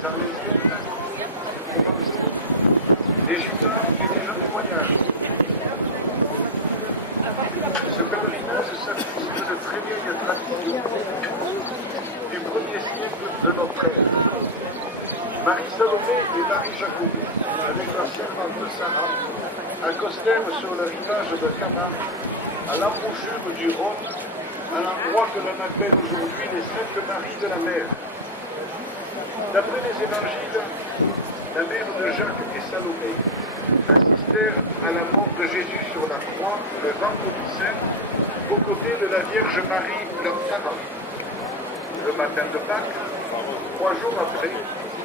les Arlésiennes, les Gitans et les gens du voyage. Ce pèlerinage s'appuie sur de très vieilles traditions du 1er siècle de notre ère. Marie-Salomé et Marie-Jacobée, avec leur servante Sarah, accostèrent sur le rivage de Cana, à l'embouchure du Rhône, à l'endroit que l'on appelle aujourd'hui les Saintes Maries de la Mer. D'après les évangiles, la mère de Jacques et Salomé assistèrent à la mort de Jésus sur la croix le vendredi saint, aux côtés de la Vierge Marie, leur Sarah. Le matin de Pâques, 3 jours après,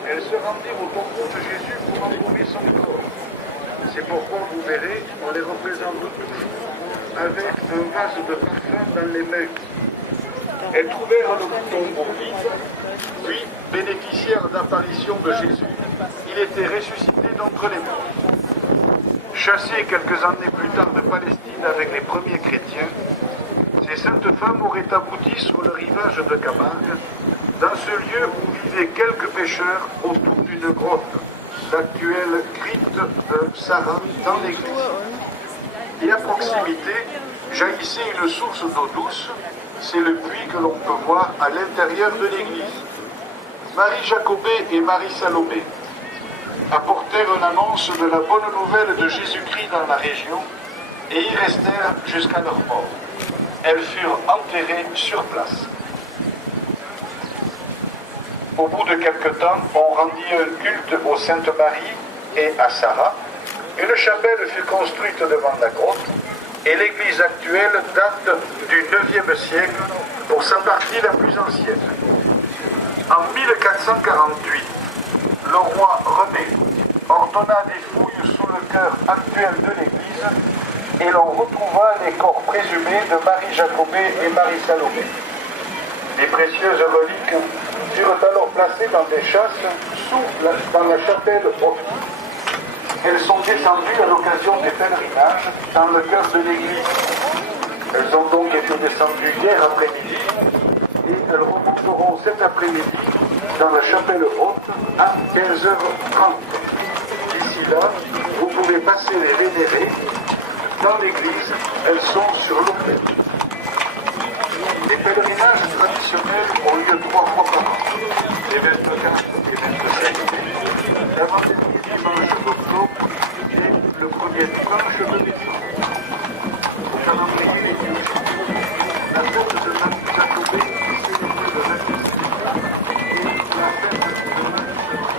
elles se rendirent au tombeau de Jésus pour embaumer son corps. C'est pourquoi vous verrez, on les représente toujours avec un vase de parfum dans les mains. Elles trouvèrent le tombeau vide, puis, bénéficiaire d'apparition de Jésus, il était ressuscité d'entre les morts. Chassées quelques années plus tard de Palestine avec les premiers chrétiens, ces saintes femmes auraient abouti sur le rivage de Camargue, dans ce lieu où vivaient quelques pêcheurs autour d'une grotte, l'actuelle crypte de Sarah dans l'église. Et à proximité jaillissait une source d'eau douce, c'est le puits que l'on peut voir à l'intérieur de l'église. Marie-Jacobée et Marie-Salomé apportèrent l'annonce de la bonne nouvelle de Jésus-Christ dans la région et y restèrent jusqu'à leur mort. Elles furent enterrées sur place. Au bout de quelque temps, on rendit un culte aux Saintes Maries et à Sarah. Une chapelle fut construite devant la grotte et l'église actuelle date du IXe siècle, pour sa partie la plus ancienne. En 1448, le roi René ordonna des fouilles sous le chœur actuel de l'église et l'on retrouva les corps présumés de Marie-Jacobée et Marie-Salomé. Les précieuses reliques furent alors placées dans des chasses dans la chapelle haute. Elles sont descendues à l'occasion des pèlerinages dans le cœur de l'église. Elles ont donc été descendues hier après-midi et elles remonteront cet après-midi dans la chapelle haute à 15h30. D'ici là, vous pouvez passer les vénérer. Dans l'église, elles sont sur l'autel. Les pèlerinages traditionnels ont lieu 3 fois par an, les 24 et 25 mai, l'avant-dernier dimanche d'octobre et le premier dimanche de décembre. Au calendrier liturgique, la fête de Marie-Jacobée est célébrée le 26 et la fête de Marie-Salomé.